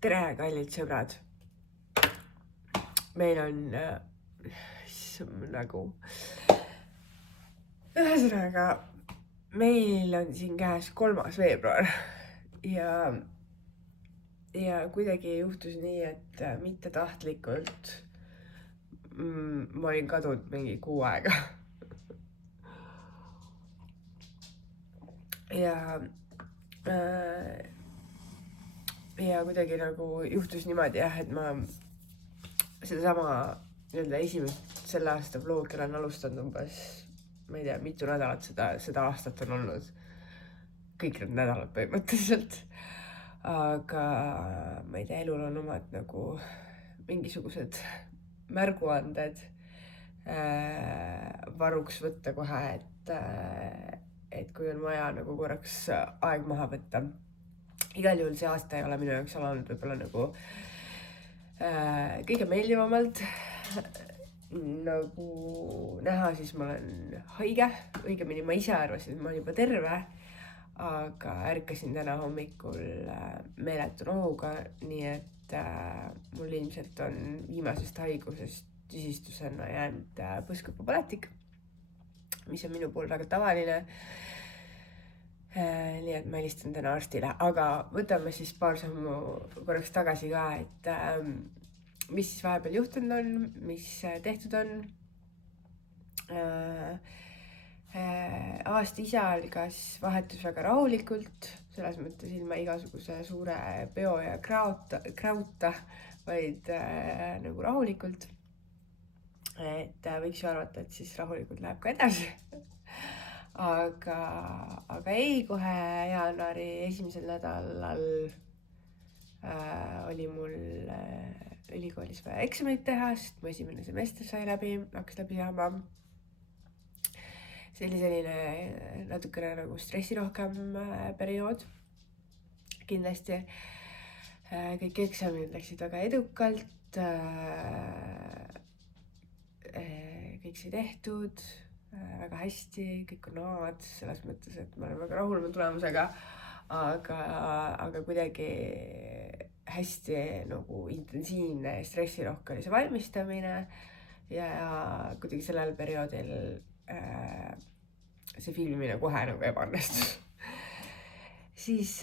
Tere, kallid sõbrad. Meil on nagu ühesõnaga, meil on siin käes 3. veebruar ja kuidagi juhtus nii, et mittetahtlikult ma olin kadunud mingi 6 aega. Ja kuidagi nagu juhtus niimoodi jah, et ma sedasama nii-öelda esimest selle aasta vlogi olen alustanud umbes, ma ei tea, mitu nädalat seda aastat on olnud. Kõik need nädalad põhimõtteliselt. Aga ma ei tea, elul on omad nagu mingisugused märguanded varuks võtta kohe, et kui on vaja nagu korraks aeg maha võtta. Igal juhul see aasta ei ole minu jaoks alanud võib-olla nagu kõige meeldivamalt. Nagu näha, siis ma olen haige, õigemini ma ise arvasin, et ma olen juba terve, aga ärkasin täna hommikul meeletu nohuga, nii et mul ilmselt on viimasest haigusest tüsistusena jäänud põskõpapõletik, mis on minu puhul väga tavaline. Nii et ma helistan täna arstile, aga võtame siis paar sammu korraks tagasi ka, et mis siis vahepeal juhtunud on, mis tehtud on. Aasta ise algas vahetus väga rahulikult, selles mõttes ilma igasuguse suure peo ja krauta, vaid nagu rahulikult. Et võiks ju arvata, et siis rahulikult läheb ka edasi. Aga ei, kohe jaanuari esimesel nädalal oli mul ülikoolis vaja eksamit teha, sest mu esimene semester sai läbi, hakkas läbi saama. See oli selline natukene nagu stressirohkem periood. Kindlasti kõik eksamid läksid väga edukalt. Kõik sai tehtud väga hästi, kõik on omad, selles mõttes, et ma olen väga rahul oma tulemusega, aga kuidagi hästi nagu intensiivne ja stressirohke oli see valmistamine ja kuidagi sellel perioodil see filmimine kohe nagu ebaõnnestus. Siis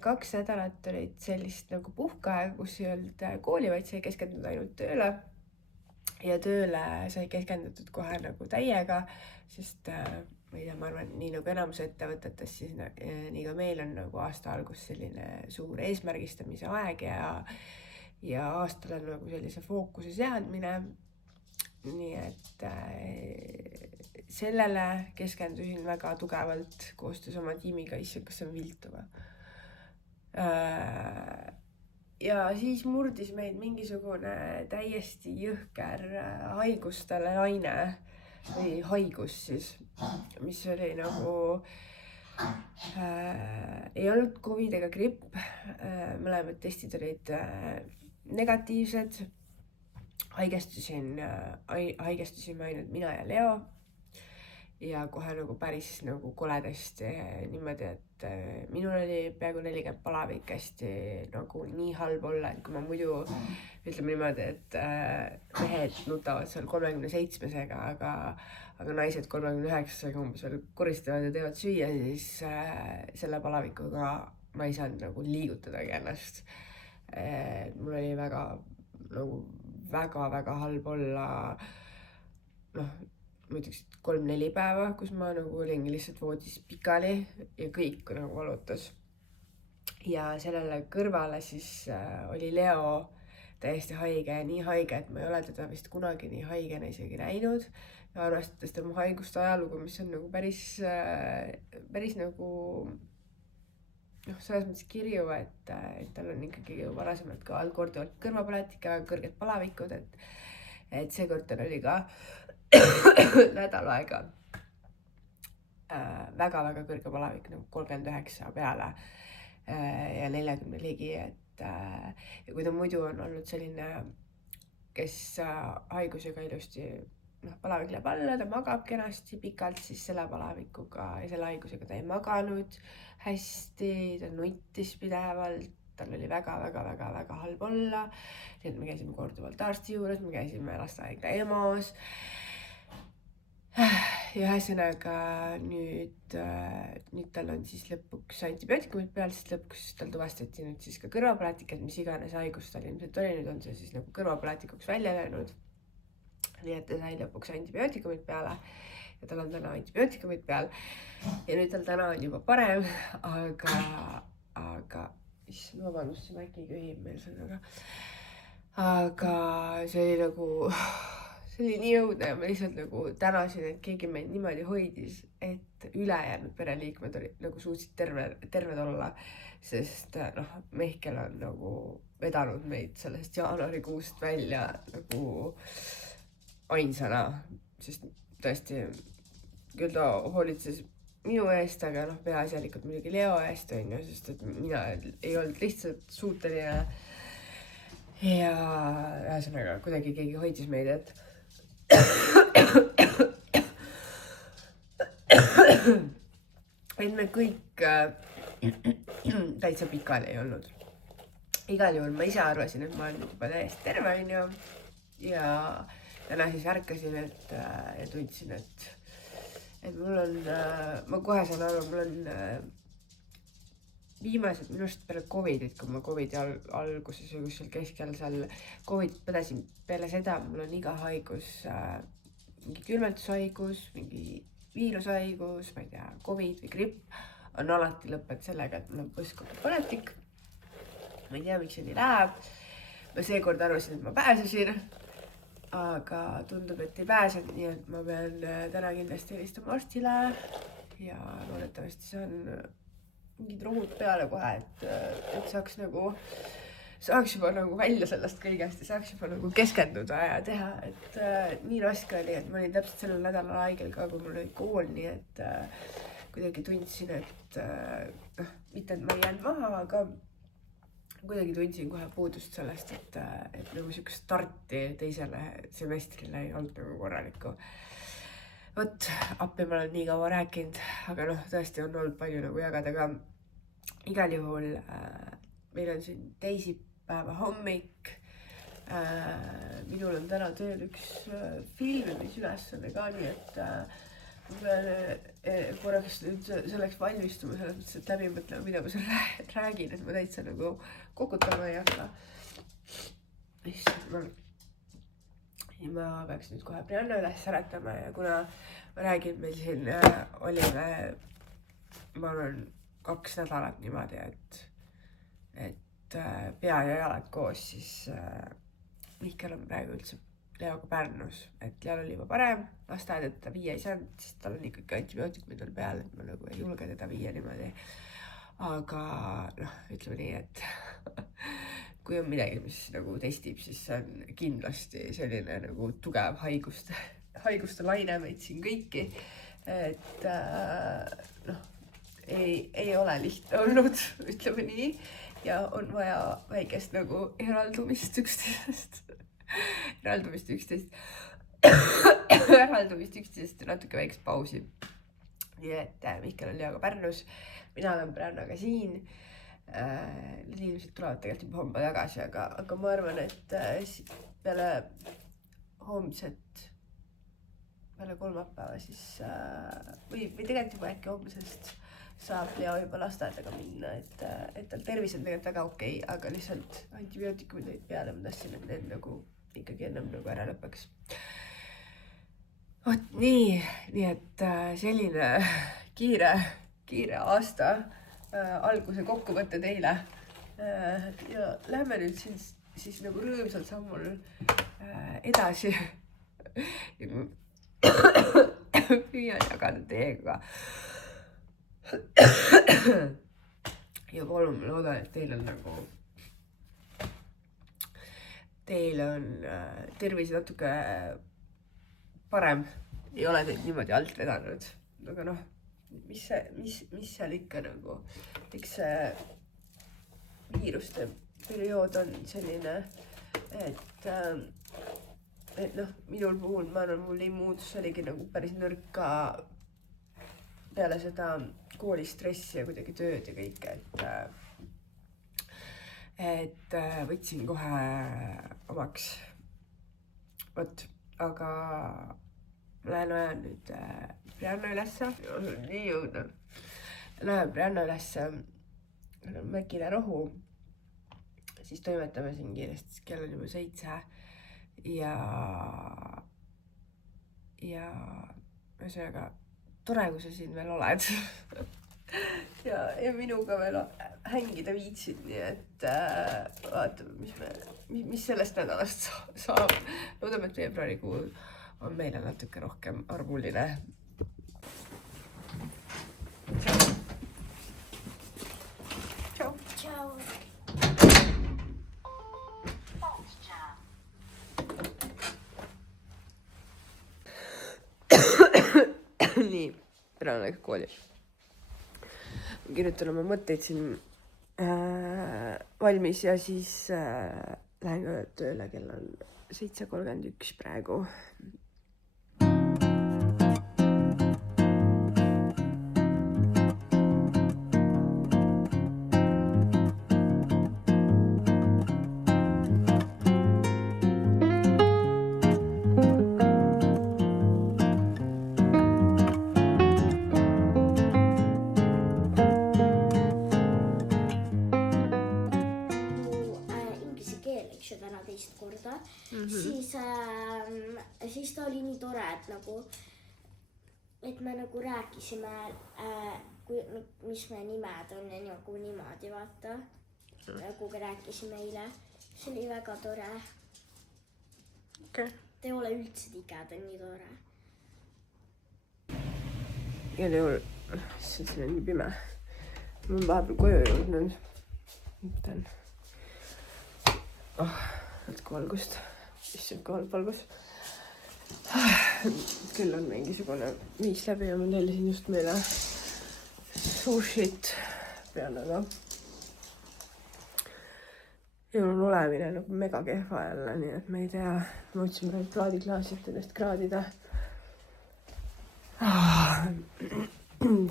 2 nädalat olid sellist nagu puhkeaega, kus ei olnud kooli, vaid sai keskenduda ainult tööle. Ja tööle sai keskendutud kohe nagu täiega, sest ma ei tea, ma arvan, nii nagu enamus ettevõtetes, siis nii ka meil on nagu aasta algus selline suur eesmärgistamise aeg ja aastal on nagu sellise fookuse seadmine. Nii et sellele keskendusin väga tugevalt koostöös oma tiimiga, kas on viltuva. Ja siis murdis meid mingisugune täiesti jõhker haigustele laine või haigus siis, mis oli nagu ei olnud COVID ega gripp, mõlemad testid olid negatiivsed. Haigestusime ainult mina ja Leo ja kohe nagu päris nagu koledasti niimoodi, et minul oli peaaegu 40 palavik, hästi nagu nii halb olla, et kui ma muidu ütleme niimoodi, et mehed nutavad seal 37-sega, aga naised 39-sega umbes veel koristavad ja teevad süüa, siis selle palavikuga ma ei saanud nagu liigutadagi ennast. Mul oli väga halb olla, ma ütleks 3-4 päeva, kus ma nagu olingi lihtsalt voodis pikali ja kõik nagu valutas. Ja sellele kõrvale siis oli Leo täiesti haige ja nii haige, et ma ei ole teda vist kunagi nii haigena isegi näinud. Ja arvestades tema haiguste ajalugu, mis on nagu päris nagu selles mõttes kirju, et tal on ikkagi varasemalt ka korduvalt kõrvapõletik ja väga kõrged palavikud, et seekord tal oli ka nädal aega väga kõrge palavik, nagu 39 peale ja 40 ligi, ja kui ta muidu on olnud selline, kes haigusega ilusti palavik läheb alla, ta magab kenasti pikalt, siis selle palavikuga ja selle haigusega ta ei maganud hästi, ta nuttis pidevalt, tal oli väga halb olla. Nii et me käisime korduvalt arsti juures, me käisime lasteaeda EMO-s. Ja ühesõnaga nüüd tal on siis lõpuks antibiootikumid peal, sest lõpuks tal tuvastati nüüd siis ka kõrvapõletik, et mis iganes haigus tal ilmselt oli, nüüd on see siis nagu kõrvapõletikuks välja löönud. Nii et ta sai lõpuks antibiootikumid peale ja tal on täna antibiootikumid peal ja nüüd tal täna on juba parem, aga issand, vabandust, see Mäki köhib meil sellega. Aga see oli nagu... See oli nii õudne ja ma lihtsalt nagu tänasin, et keegi meid niimoodi hoidis, et ülejäänud pereliikmed nagu suutsid terved olla, sest Mehkel on nagu vedanud meid sellest jaanuarikuust välja nagu ainsana, sest tõesti küll ta hoolitses minu eest, aga peaasjalikult muidugi Leo eest on ju, sest et mina ei olnud lihtsalt suuteline ja ühesõnaga kuidagi keegi hoidis meid, et me kõik täitsa pikali ei olnud. Igal juhul ma ise arvasin, et ma olen juba täiesti terve on ju ja täna siis ärkasin ja tundsin, et mul on, ma kohe saan aru, mul on viimased minust peale Covidit, kui ma Covidi alguses või kus seal keskel seal Covid põdesin, peale seda mul on iga haigus, mingi külmetushaigus, mingi viirushaigus, ma ei tea, Covid või gripp on alati lõppenud sellega, et mul on põskkonnapõletik. Ma ei tea, miks see nii läheb. Ma seekord arvasin, et ma pääsesin, aga tundub, et ei pääsenud, nii et ma pean täna kindlasti helistama arstile ja loodetavasti saan mingid rohud peale kohe, et saaks juba nagu välja sellest kõigest ja saaks juba nagu keskenduda ja teha, et nii raske oli, et ma olin täpselt sellel nädalal haigel ka, kui mul oli kool, nii et kuidagi tundsin, et mitte, et ma ei jäänud maha, aga kuidagi tundsin kohe puudust sellest, et nagu siukest starti teisele semestrile ei olnud nagu korralikku. Vot, appi ma olen nii kaua rääkinud, aga tõesti on olnud palju nagu jagada ka. Igal juhul meil on siin teisipäeva hommik. Minul on täna tööl üks filmimisülesanne ka, nii et ma pean korraks selleks valmistuma, selles mõttes, et läbi mõtlema, mida ma seal räägin, et ma täitsa nagu kokutama ei hakka. Ja ma peaks nüüd kohe Brianna üles äratama ja kuna ma räägin, meil siin olime, ma olen 2 nädalat niimoodi, et pea ja jalad koos, siis Mihkel on praegu üldse Leoga Pärnus, et Leol oli juba parem, lasteaeda teda viia ei saanud, sest tal on ikkagi antibiootikumid veel peal, et ma nagu ei julge teda viia niimoodi. Aga ütleme nii, et kui on midagi, mis nagu testib, siis see on kindlasti selline nagu tugev haiguste laine meid siin kõiki, et ei ole lihtne olnud, ütleme nii, ja on vaja väikest nagu eraldumist üksteisest ja natuke väikest pausi. Nii et Mihkel on Leoga Pärnus, mina olen Briannaga siin. Need inimesed tulevad tegelikult juba homme tagasi, aga ma arvan, et peale homset, peale kolmapäeva siis, või tegelikult juba äkki homsest saab Leo juba lasteaedaga minna, et tal tervis on tegelikult väga okei, aga lihtsalt antibiootikumid olid peale, ma tahtsin, et need nagu ikkagi ennem nagu ära lõpeks. Vot nii, et selline kiire aasta alguse kokkuvõtte teile ja lähme nüüd siis nagu rõõmsal sammul edasi ja püüan jagada teiega ja palun, ma loodan, et teil on nagu tervis natuke parem, ei ole teid niimoodi alt vedanud, aga mis seal ikka nagu, eks see viiruste periood on selline, et minul puhul, ma arvan, mul immuunsus oligi nagu päris nõrka peale seda koolistressi ja kuidagi tööd ja kõike, et võtsin kohe omaks. Vot, aga lähen ajan nüüd Brianna ülesse, nii jõudnud. Lähen Brianna ülesse, Mäkile rohu, siis toimetame siin kiiresti, kell on juba 7 ja ühesõnaga tore, kui sa siin veel oled ja minuga veel hängida viitsid, nii et vaatame, mis sellest nädalast saab. Loodame, et veebruarikuu on meile natuke rohkem arvuline. Tšau. Tšau. Nii, täna läks kooli. Kirjutan oma mõtteid siin valmis ja siis lähen ka tööle, kell on 7:31 praegu. Täna teist korda, siis ta oli nii tore, et et me nagu rääkisime, mis meie nimed on ja nagu niimoodi, vaata, nagu rääkisime eile. See oli väga tore. Okay. Ta ei ole üldse tige, ta on nii tore. Igal juhul, siin on nii pime. Ma olen vahepeal koju jõudnud. Mõtlen. Natuke valgust. Issand, kui halb valgus. Küll on mingisugune 5 läbi ja ma tellisin just meile sushit peale. Jõul on olemine nagu mega kehva jälle, nii et ma ei tea. Ma võtsin praegu kraadiklaasit ennast kraadida.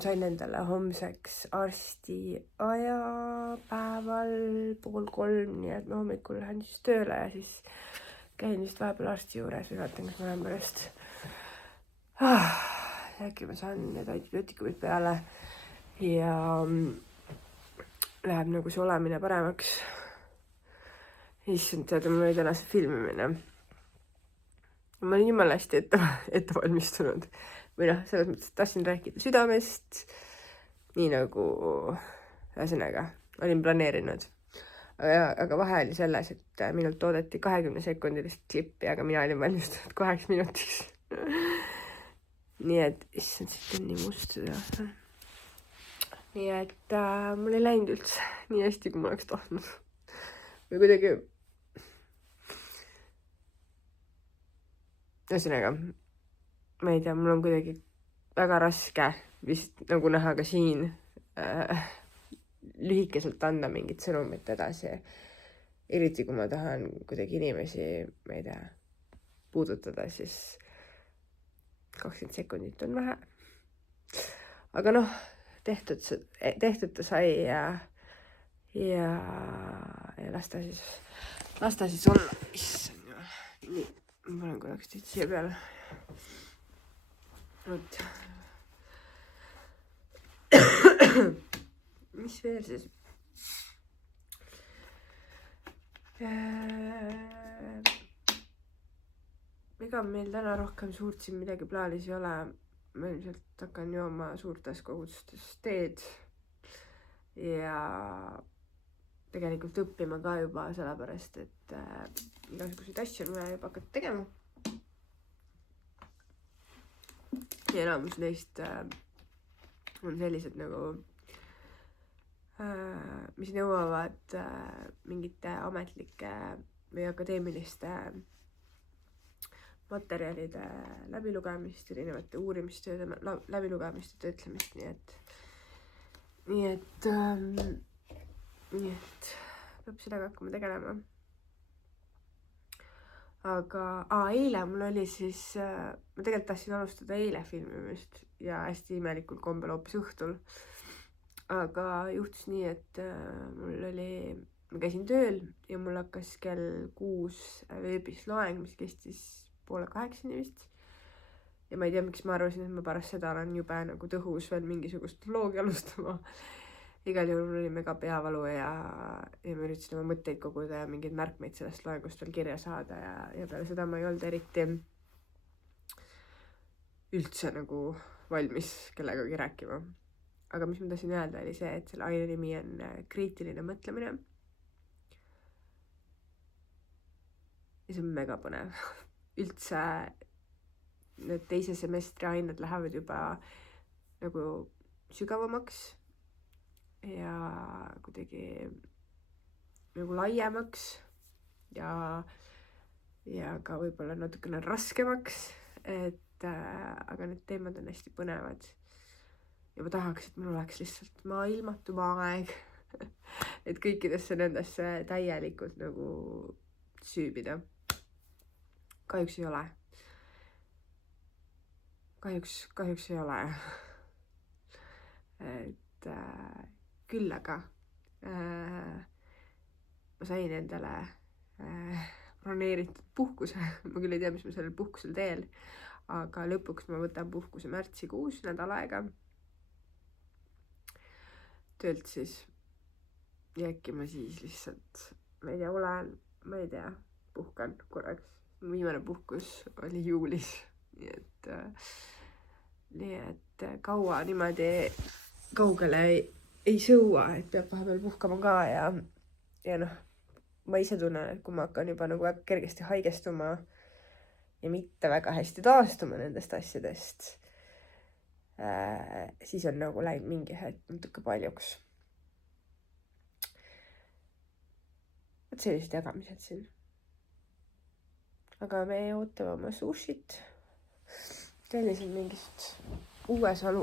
Sain endale homseks arsti aja päeval 2:30, nii et ma hommikul lähen siis tööle ja siis käin vist vahepeal arsti juures või vaatan, kas ma olen pärast. Äkki ma saan need antibiootikumid peale ja läheb nagu see olemine paremaks. Issand, teada, mul oli täna see filmimine. Ma olin jumala hästi ette valmistunud. Või selles mõttes, et tahtsin rääkida südamest, nii nagu ühesõnaga olin planeerinud. Aga vahe oli selles, et minult toodeti 20-sekundilist klippi, aga mina olin valmistunud 8 minutiks. Nii et, issand, siit on nii must seda. Nii et mul ei läinud üldse nii hästi, kui ma oleks tahtnud. Või kuidagi ühesõnaga, ma ei tea, mul on kuidagi väga raske vist nagu näha ka siin lühikeselt anda mingit sõnumit edasi. Eriti kui ma tahan kuidagi inimesi, ma ei tea, puudutada, siis 20 sekundit on vähe. Aga noh, tehtud ta sai ja las ta siis olla. Issand, nii, ma panen korraks teid siia peale. Vot. Mis veel siis? Ega meil täna rohkem suurt siin midagi plaanis ei ole. Ma ilmselt hakkan jooma suurtes kogustes teed ja tegelikult õppima ka juba sellepärast, et igasuguseid asju on vaja juba hakata tegema. Ja enamus neist on sellised nagu, mis nõuavad mingite ametlike või akadeemiliste materjalide läbilugemist, erinevate uurimistööde läbilugemist ja töötlemist, nii et peab sellega hakkama tegelema. Aga eile mul oli siis, ma tegelikult tahtsin alustada eile filmimist ja hästi imelikul kombel hoopis õhtul. Aga juhtus nii, et mul oli ma käisin tööl ja mul hakkas kell 6 veebis loeng, mis kestis 7:30 vist. Ja ma ei tea, miks ma arvasin, et ma pärast seda olen jube nagu tõhus veel mingisugust vlogi alustama. Igal juhul mul oli mega peavalu ja ma üritasin oma mõtteid koguda ja mingeid märkmeid sellest loengust veel kirja saada ja peale seda ma ei olnud eriti üldse nagu valmis kellegagi rääkima. Aga mis ma tahtsin öelda oli see, et selle aine nimi on kriitiline mõtlemine. Ja see on mega põnev. Üldse need teise semestri ained lähevad juba nagu sügavamaks ja kuidagi nagu laiemaks ja ka võib-olla natukene raskemaks, aga need teemad on hästi põnevad ja ma tahaks, et mul oleks lihtsalt maailmatuma aeg et kõikidesse nendesse täielikult nagu süübida. Kahjuks ei ole. Kahjuks ei ole. Et küll aga ma sain endale broneeritud puhkuse. Ma küll ei tea, mis ma sellel puhkusel teen, aga lõpuks ma võtan puhkuse märtsikuus nädal aega töölt siis. Ja äkki ma siis lihtsalt, ma ei tea, puhkan korraks. Viimane puhkus oli juulis, nii et kaua niimoodi kaugele ei sõua, et peab vahepeal puhkama ka ja noh, ma ise tunnen, et kui ma hakkan juba nagu väga kergesti haigestuma ja mitte väga hästi taastuma nendest asjadest, siis on nagu läinud mingi hetk natuke paljuks. Et sellised jagamised siin. Aga me ootame oma sushit. Tellisin mingist Uuesalu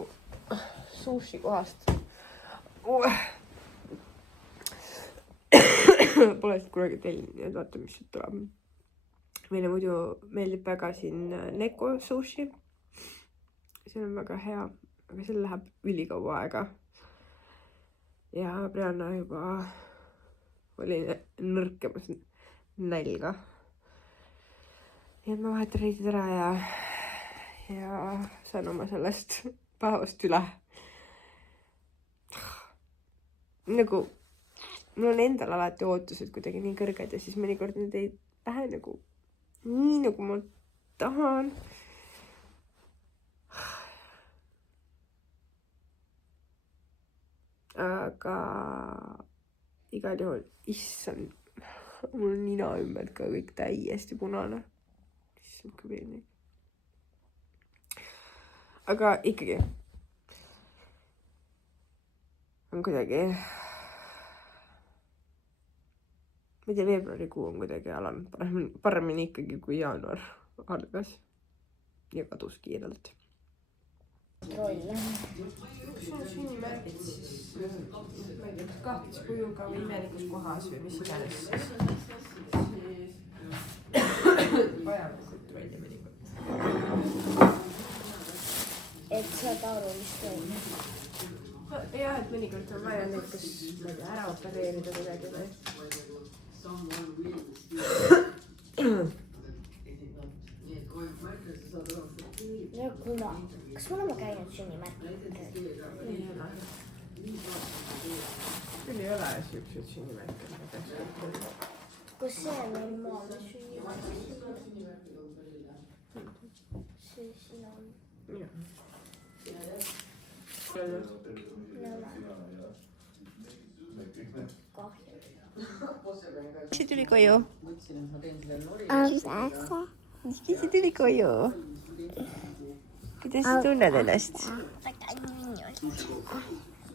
sushi kohast. Pole seda kunagi tellinud, nii et vaatame, mis tuleb. Meile muidu meeldib väga siin Neko sushi. See on väga hea, aga seal läheb ülikaua aega. Ja Brianna juba oli nõrkemas nälga. Nii et ma vahetan riidid ära ja saan oma sellest päevast üle. Nagu, mul on endal alati ootused kuidagi nii kõrged ja siis mõnikord need ei lähe nagu nii, nagu ma tahan. Aga igal juhul, issand, mul on nina ümbert ka kõik täiesti punane. Issand, kui veelne. Aga ikkagi on kuidagi, ma ei tea, veebruarikuu on kuidagi alanud paremini ikkagi kui jaanuar algas ja kadus kiirelt. Rolle. Kus on sünnimärgid siis, ma ei tea, kas kahtlaskujuga või imelikus kohas või mis iganes siis vajalikult välja mõnikord. Et saad aru, mis toimub. Jah, et mõnikord on vaja neid, kas ma ei tea, ära opereerida midagi või. Ja kuna, kas me oleme käinud sünnimärke? Ei ole. Küll ei ole siukseid sünnimärke. Kas see on normaalne sünnimärk? See siin on. Jah. Kahju. Kes tuli koju? Kes tuli koju? Kuidas sa tunned ennast?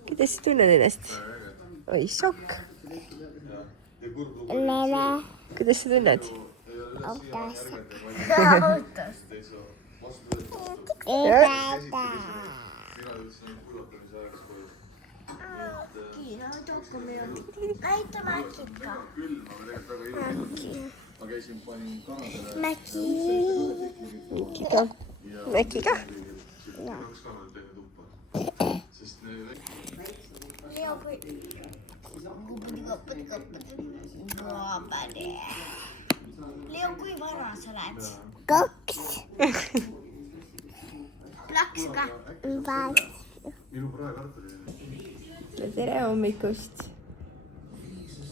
Kuidas sa tunned ennast? Oi, šokk. Kuidas sa tunned? Autos. Näita Mäkit ka. Mäki ka? Leo, kui Leo, kui vana sa oled? 2. Plaks ka. Tere hommikust.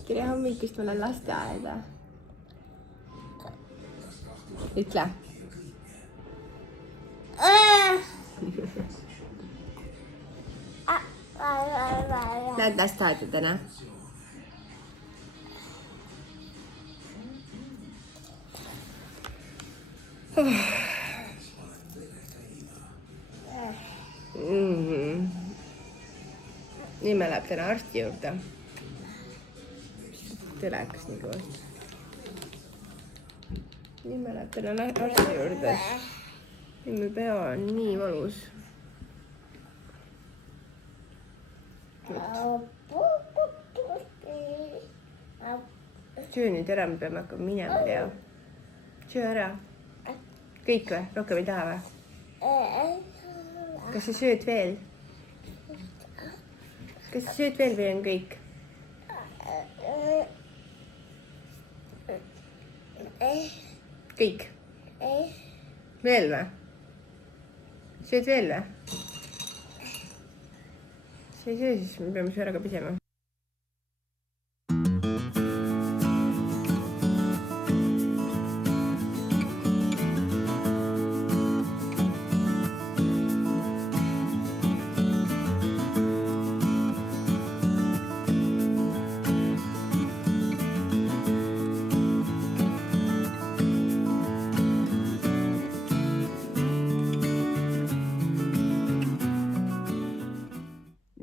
Tere hommikust, ma olen lasteaeda. Ütle. Lähed lasteaeda täna? Nime läheb täna arsti juurde. Telekas nii kõvasti. Nime läheb täna arsti juurde. Mu pea on nii valus. Söö nüüd ära, me peame hakkama minema, Leo. Söö ära. Kõik või? Rohkem ei taha või? Kas sa sööd veel? Kas sa sööd veel või on kõik? Kõik? Veel või? Sööd veel või? Sa ei söö, siis me peame su ära ka pisema.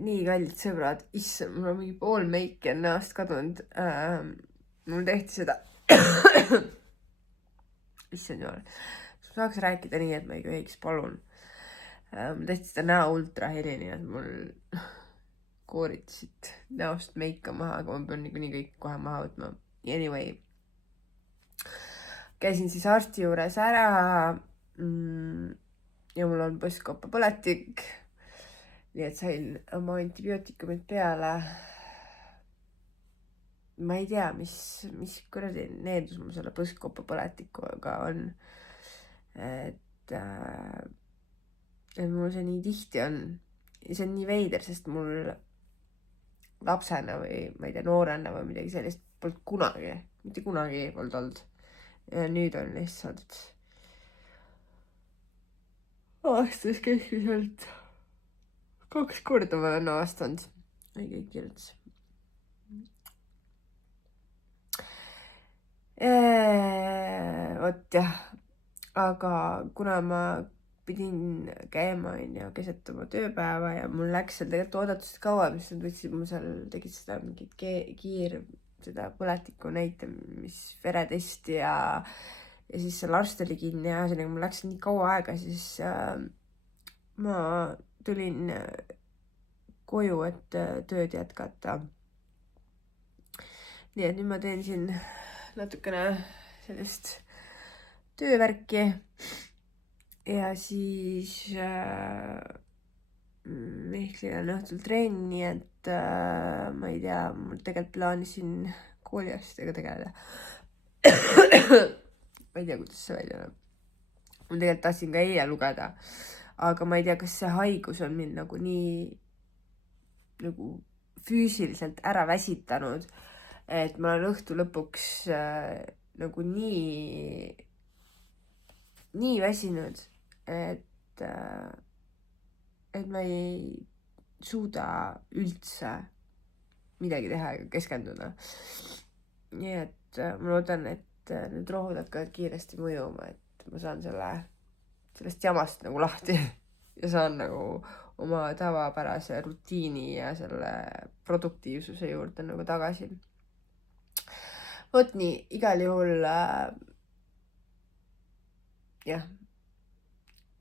Nii kallid sõbrad, issand, mul on mingi pool meiki on näost kadunud. Mul tehti seda. Issand jumal. Ma saaks rääkida nii, et ma ei köhiks, palun. Mul tehti seda näo ultraheli, nii et mul kooritasid näost meika maha, aga ma pean niikuinii kõik kohe maha võtma. Anyway. Käisin siis arsti juures ära. Ja mul on põskkopapõletik. Nii et sain oma antibiootikumid peale. Ma ei tea, mis kuradi needus mul selle põskkopapõletikuga on. Et mul see nii tihti on. Ja see on nii veider, sest mul lapsena või ma ei tea, noorena või midagi sellist polnud kunagi. Mitte kunagi polnud olnud. Ja nüüd on lihtsalt aastas keskmiselt 2 korda ma olen avastanud. Ei kõik kirjutas. Vot jah. Aga kuna ma pidin käima keset oma tööpäeva ja mul läks seal tegelikult oodatust kaua, mis nad võtsid mu seal, tegid seda mingit seda põletiku näitamisveretesti ja siis seal arst oli kinni ja sellega mul läks nii kaua aega, siis ma tulin koju, et tööd jätkata. Nii et nüüd ma teen siin natukene sellist töövärki ja siis Mihklil on õhtul trenni, et ma ei tea, mul tegelikult plaanisin kooliasjadega tegeleda. Ma ei tea, kuidas see välja on. Ma tegelikult tahtsin ka eile lugeda, aga ma ei tea, kas see haigus on mind nagu nii nagu füüsiliselt ära väsitanud, et ma olen õhtu lõpuks nagu nii väsinud, et ma ei suuda üldse midagi teha ega keskenduda. Nii et ma loodan, et need rohud hakkavad kiiresti mõjuma, et ma saan sellest jamast nagu lahti ja saan nagu oma tavapärase rutiini ja selle produktiivsuse juurde nagu tagasi. Vot nii, igal juhul jah. Ja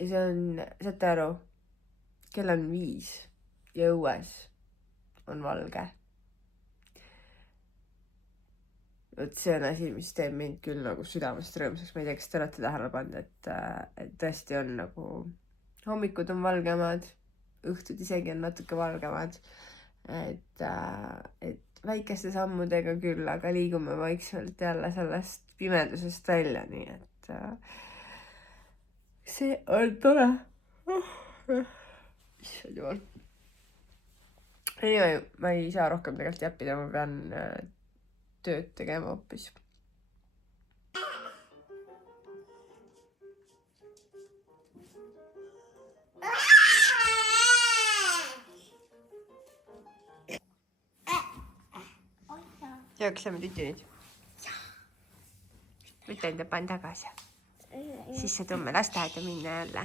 see on, saate aru, kell on 5 ja õues on valge. Vot see on asi, mis teeb mind küll nagu südamest rõõmsaks. Ma ei tea, kas te olete tähele pannud, et tõesti on nagu hommikud on valgemad, õhtud isegi on natuke valgemad. Et väikeste sammudega küll, aga liigume vaikselt jälle sellest pimedusest välja, nii et see on tore. Issand jumal. Anyway, ma ei saa rohkem tegelikult jäppida, ma pean tööd tegema hoopis. Jookseme tüti nüüd? Võta enda pan tagasi. Siis sa tumme lasteaeda minna jälle.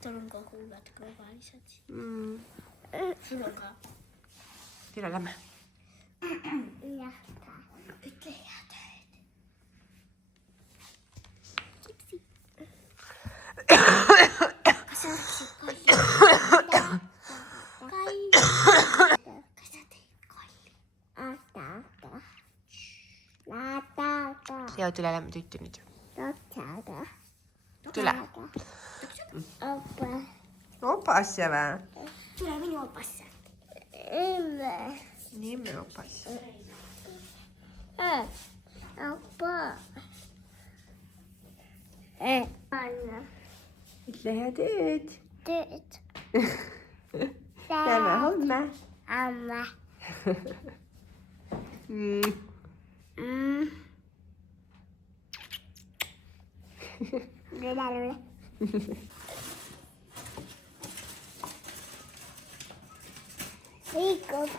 Tal on ka huuled kõvalised. Sul on ka. Tule lämme. Jah, ütle hea tööd. Kipsi. Kas sa läksid kolli? Kas sa teed kolli? Leo, tule lämme tütti nüüd. Tule. Opasse või? Tule minu opasse. Nii me opasse. Opa. Ütle hea tööd. Tööd. Näeme homme. Amma. Lule. Liikub.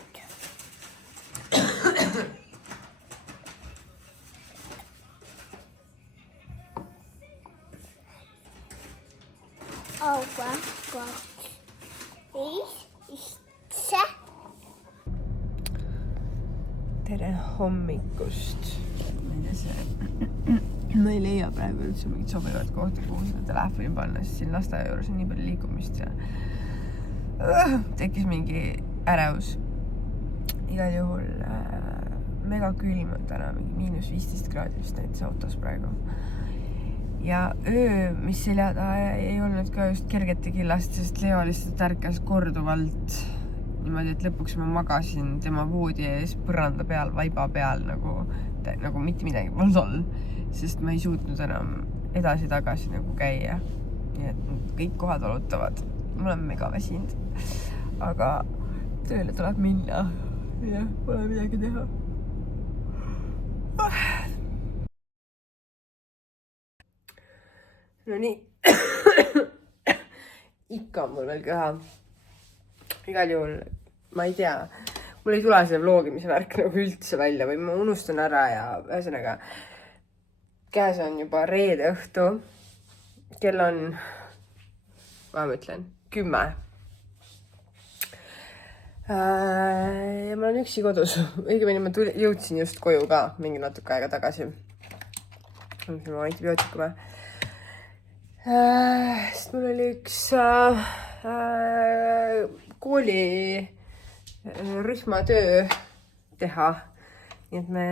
Tere hommikust. Ma ei leia praegu üldse mingit sobivat kohta, kuhu seda telefoni panna, sest siin lasteaia juures on nii palju liikumist ja tekkis mingi ärevus. Igal juhul mega külm on täna, mingi -15 kraadi vist näitas autos praegu. Ja öö, mis selja taha ei olnud ka just kergete killast, sest Leo lihtsalt ärkas korduvalt niimoodi, et lõpuks ma magasin tema voodi ees põranda peal, vaiba peal, nagu mitte midagi polnud all, sest ma ei suutnud enam edasi-tagasi nagu käia. Nii et kõik kohad valutavad. Ma olen mega väsinud. Aga tööle tuleb minna. Ja pole midagi teha. No nii. Ikka on mul veel köha. Igal juhul, ma ei tea, mul ei tule see vlogimise värk nagu üldse välja või ma unustan ära ja ühesõnaga käes on juba reede õhtu. Kell on, ma ütlen, 10. Ja ma olen üksi kodus. Õigemini ma jõudsin just koju ka mingi natuke aega tagasi. Ma antibiootikuma. Sest mul oli üks kooli rühmatöö teha. Nii et me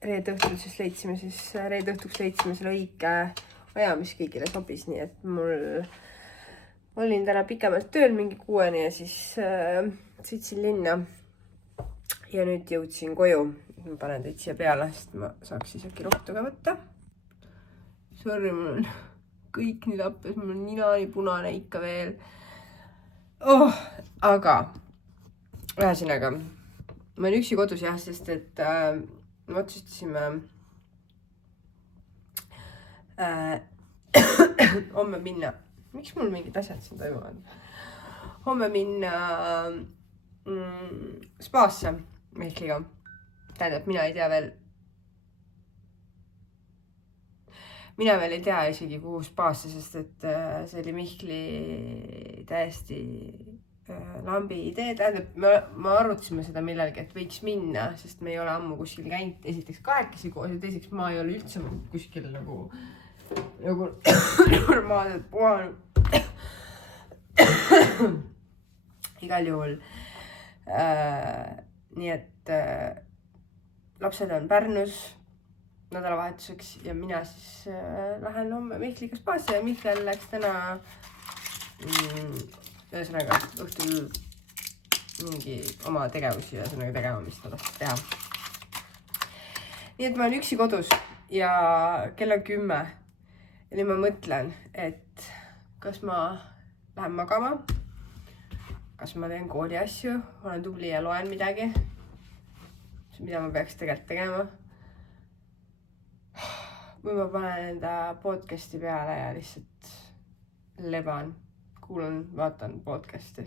reede õhtuks leidsime selle õige aja, mis kõigile sobis. Nii et mul olin täna pikemalt tööl mingi 6-ni ja siis sõitsin linna. Ja nüüd jõudsin koju. Ma panen teid siia peale, sest ma saaks siis äkki rohtu ka võtta. Sorry, mul on kõik nii lappes, mul on nina nii punane ikka veel. Aga ühesõnaga, ma olen üksi kodus jah, sest et me otsustasime homme minna. Miks mul mingid asjad siin toimuvad? Homme minna spaasse Mihkliga. Tähendab, mina veel ei tea isegi kuhu spaasse, sest et see oli Mihkli täiesti lambi idee. Tähendab, me arutasime seda millalgi, et võiks minna, sest me ei ole ammu kuskil käinud. Esiteks kahekesi koos ja teiseks ma ei ole üldse kuskil nagu normaalselt puhanud. Igal juhul. Nii et lapsed on Pärnus nädalavahetuseks ja mina siis lähen homme Mihkliga spaasse ja Mihkel läks täna ühesõnaga õhtul mingi oma tegevusi ja sellega tegema, mis ta tahtsid teha. Nii et ma olen üksi kodus ja kell on 10 ja nüüd ma mõtlen, et kas ma lähen magama, kas ma teen kooli asju, olen tubli ja loen midagi, mida ma peaks tegelikult tegema. Või ma panen enda podcasti peale ja lihtsalt leban, kuulan, vaatan podcasti.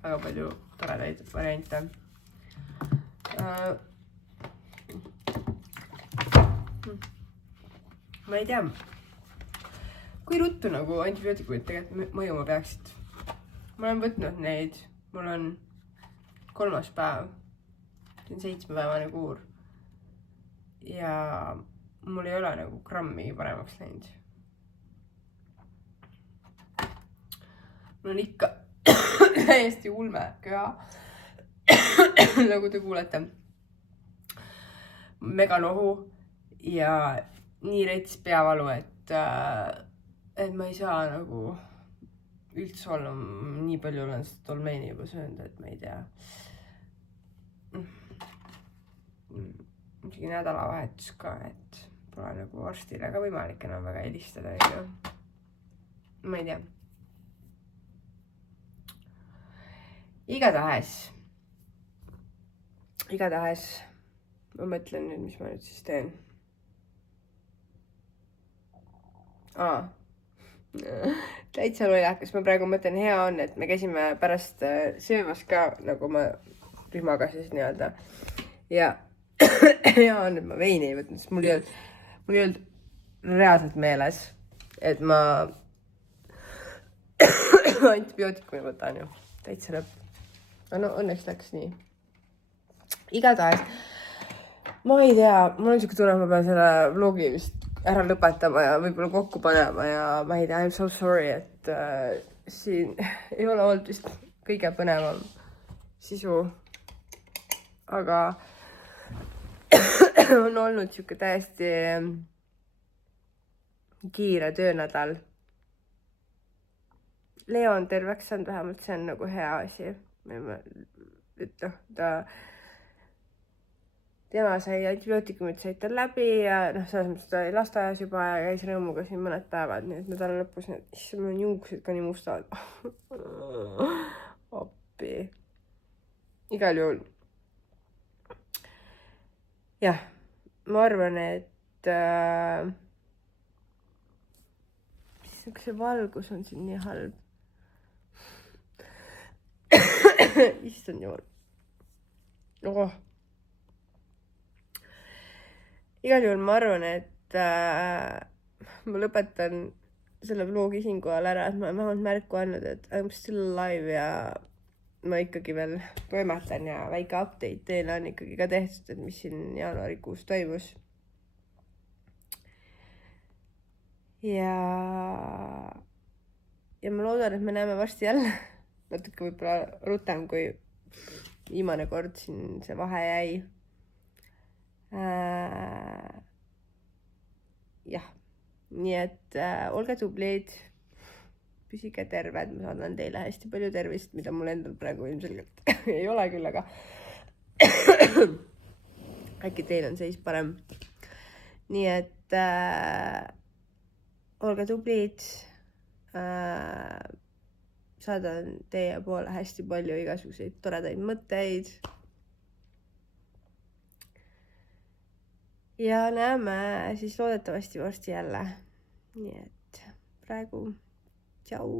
Väga palju toredaid variante. Ma ei tea, kui ruttu nagu antibiootikumid tegelikult mõjuma peaksid. Ma olen võtnud neid, mul on 3. päev, see on 7-päevane kuur ja mul ei ole nagu grammigi paremaks läinud. Mul on ikka täiesti ulme köha, nagu te kuulete, meganohu ja nii rets peavalu, et ma ei saa nagu üldse olla, nii palju olen seda tolmeeni juba söönud, et ma ei tea. Muidugi nädalavahetus ka, et pole nagu arstile ka võimalik enam väga helistada. Ma ei tea. Igatahes ma mõtlen nüüd, mis ma nüüd siis teen. Täitsa lollakas, ma praegu mõtlen, hea on, et me käisime pärast söömas ka, nagu ma rühmaga siis nii-öelda. Ja hea on, et ma veini ei võtnud, sest mul ei olnud reaalselt meeles, et ma antibiootikumi võtan ju. Täitsa lõpp. No õnneks läks nii. Igatahes, ma ei tea, mul on siuke tunne, ma pean selle vlogi vist ära lõpetama ja võib-olla kokku panema ja ma ei tea, I'm so sorry, et siin ei ole olnud vist kõige põnevam sisu. Aga on olnud siuke täiesti kiire töönädal. Leo on terveks saanud, vähemalt see on nagu hea asi. Tema sai antibiootikumid said tal läbi ja selles mõttes ta oli lasteaias juba ja käis rõõmuga siin mõned päevad. Nii et nädala lõpus mul on juuksed ka nii mustad. Appi. Igal juhul. Jah, ma arvan, et see valgus on siin nii halb. Issand jumal. Igal juhul ma arvan, et ma lõpetan selle vlogi siinkohal ära, et ma olen vähemalt märku andnud, et I'm still alive ja ma ikkagi veel toimetan ja väike update teile on ikkagi ka tehtud, et mis siin jaanuarikuus toimus. Ja ma loodan, et me näeme varsti jälle natuke võib-olla rutem, kui viimane kord siin see vahe jäi. Jah, nii et olge tublid, püsige terved, ma saadan teile hästi palju tervist, mida mul endal praegu ilmselgelt ei ole küll, aga äkki teil on seis parem. Nii et olge tublid, saadan teie poole hästi palju igasuguseid toredaid mõtteid. Ja näeme siis loodetavasti varsti jälle. Nii et praegu, tšau!